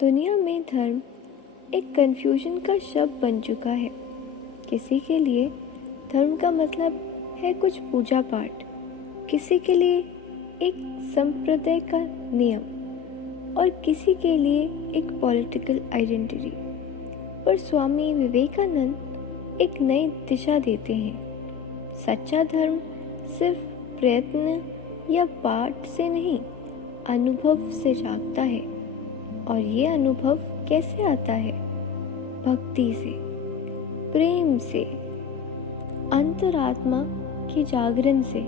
दुनिया में धर्म एक कन्फ्यूजन का शब्द बन चुका है। किसी के लिए धर्म का मतलब है कुछ पूजा पाठ, किसी के लिए एक संप्रदाय का नियम और किसी के लिए एक पॉलिटिकल आइडेंटिटी। पर स्वामी विवेकानंद एक नई दिशा देते हैं। सच्चा धर्म सिर्फ प्रयत्न या पाठ से नहीं, अनुभव से जागता है। और ये अनुभव कैसे आता है? भक्ति से, प्रेम से, अंतरात्मा के जागरण से।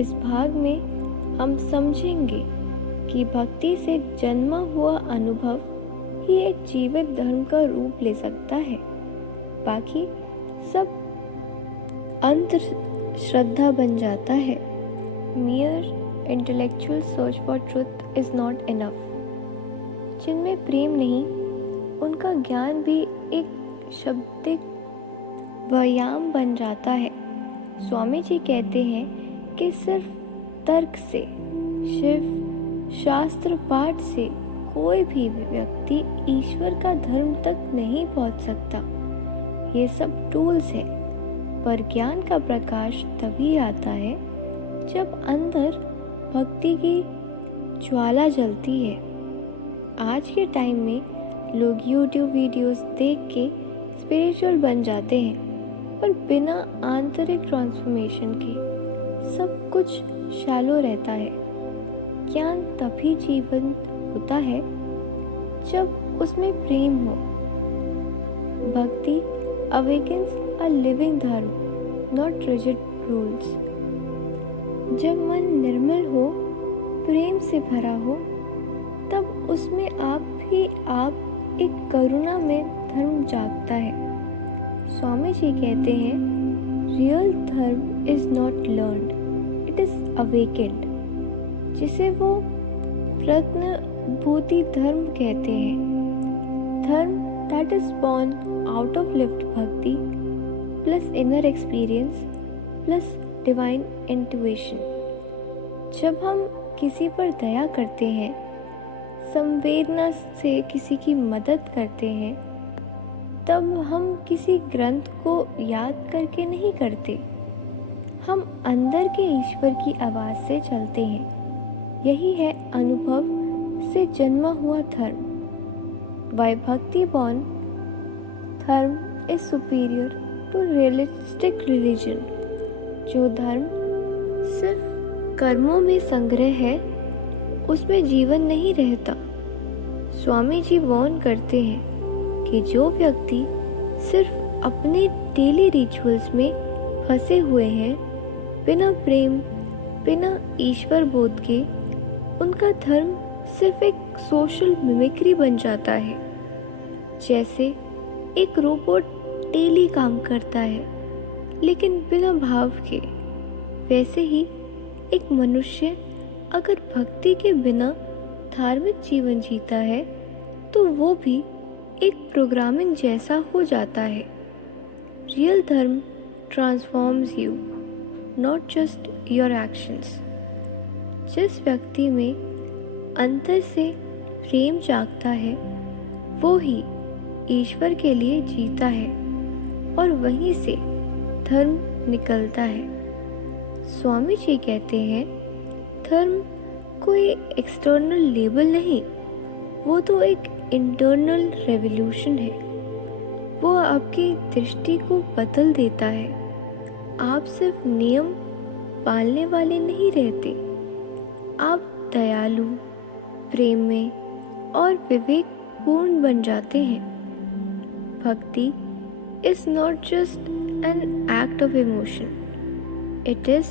इस भाग में हम समझेंगे कि भक्ति से जन्मा हुआ अनुभव ही एक जीवित धर्म का रूप ले सकता है। बाकी सब अंधश्रद्धा बन जाता है। mere intellectual search for truth is not enough। जिनमें प्रेम नहीं, उनका ज्ञान भी एक शब्दिक व्यायाम बन जाता है। स्वामी जी कहते हैं कि सिर्फ तर्क से, सिर्फ शास्त्र पाठ से कोई भी व्यक्ति ईश्वर का धर्म तक नहीं पहुंच सकता। ये सब टूल्स हैं, पर ज्ञान का प्रकाश तभी आता है जब अंदर भक्ति की ज्वाला जलती है। आज के टाइम में लोग YouTube वीडियोस देख के स्पिरिचुअल बन जाते हैं, पर बिना आंतरिक ट्रांसफॉर्मेशन के सब कुछ शैलो रहता है। ज्ञान तभी जीवंत होता है जब उसमें प्रेम हो। भक्ति अवेकन्स अ लिविंग धर्म, नॉट रिजिड रूल्स। जब मन निर्मल हो, प्रेम से भरा हो, तब उसमें आप एक करुणा में धर्म जागता है। स्वामी जी कहते हैं, real dharma is not learned, it is awakened, जिसे वो प्रत्नभूति धर्म कहते हैं। Dharma that is born out of lived bhakti plus inner experience plus divine intuition. जब हम किसी पर दया करते हैं, संवेदना से किसी की मदद करते हैं, तब हम किसी ग्रंथ को याद करके नहीं करते, हम अंदर के ईश्वर की आवाज़ से चलते हैं। यही है अनुभव से जन्मा हुआ धर्म। Y bhakti born dharma is superior to realistic religion. जो धर्म सिर्फ कर्मों में संग्रह है, उसमें जीवन नहीं रहता। स्वामी जी वार्न करते हैं कि जो व्यक्ति सिर्फ अपने डेली रिचुअल्स में फंसे हुए हैं, बिना प्रेम, बिना ईश्वर बोध के, उनका धर्म सिर्फ एक सोशल मिमिक्री बन जाता है। जैसे एक रोबोट डेली काम करता है लेकिन बिना भाव के, वैसे ही एक मनुष्य अगर भक्ति के बिना धार्मिक जीवन जीता है तो वो भी एक प्रोग्रामिंग जैसा हो जाता है। रियल धर्म transforms you, not just your actions. जिस व्यक्ति में अंतर से प्रेम जागता है, वो ही ईश्वर के लिए जीता है और वहीं से धर्म निकलता है। स्वामी जी कहते हैं, धर्म कोई एक्सटर्नल लेबल नहीं, वो तो एक इंटरनल रेवोल्यूशन है। वो आपकी दृष्टि को बदल देता है। आप सिर्फ नियम पालने वाले नहीं रहते, आप दयालु, प्रेम में और विवेकपूर्ण बन जाते हैं। भक्ति is not just an act of emotion, it is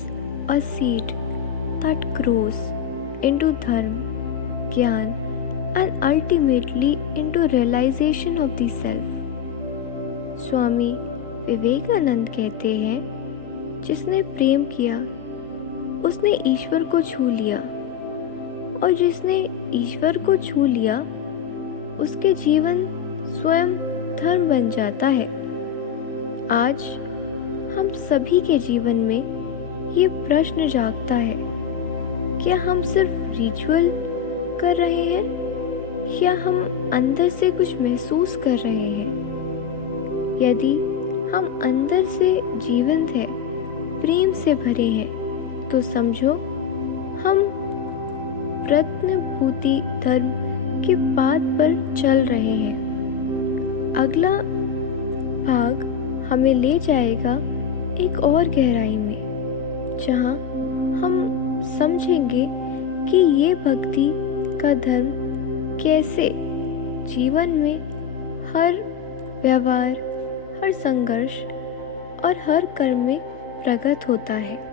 a seed that grows into dharma, gyan, and ultimately into realization of the self। Swami Vivekananda कहते हैं, जिसने प्रेम किया उसने ईश्वर को छू लिया, और जिसने ईश्वर को छू लिया उसके जीवन स्वयं धर्म बन जाता है। आज हम सभी के जीवन में ये प्रश्न जागता है, क्या हम सिर्फ रिचुअल कर रहे हैं या हम अंदर से कुछ महसूस कर रहे हैं? यदि हम अंदर से जीवंत हैं, प्रेम से भरे हैं, तो समझो हम प्रत्नभूति धर्म की बात पर चल रहे हैं। अगला भाग हमें ले जाएगा एक और गहराई में, जहाँ हम समझेंगे कि ये भक्ति का धर्म कैसे जीवन में हर व्यवहार, हर संघर्ष और हर कर्म में प्रकट होता है।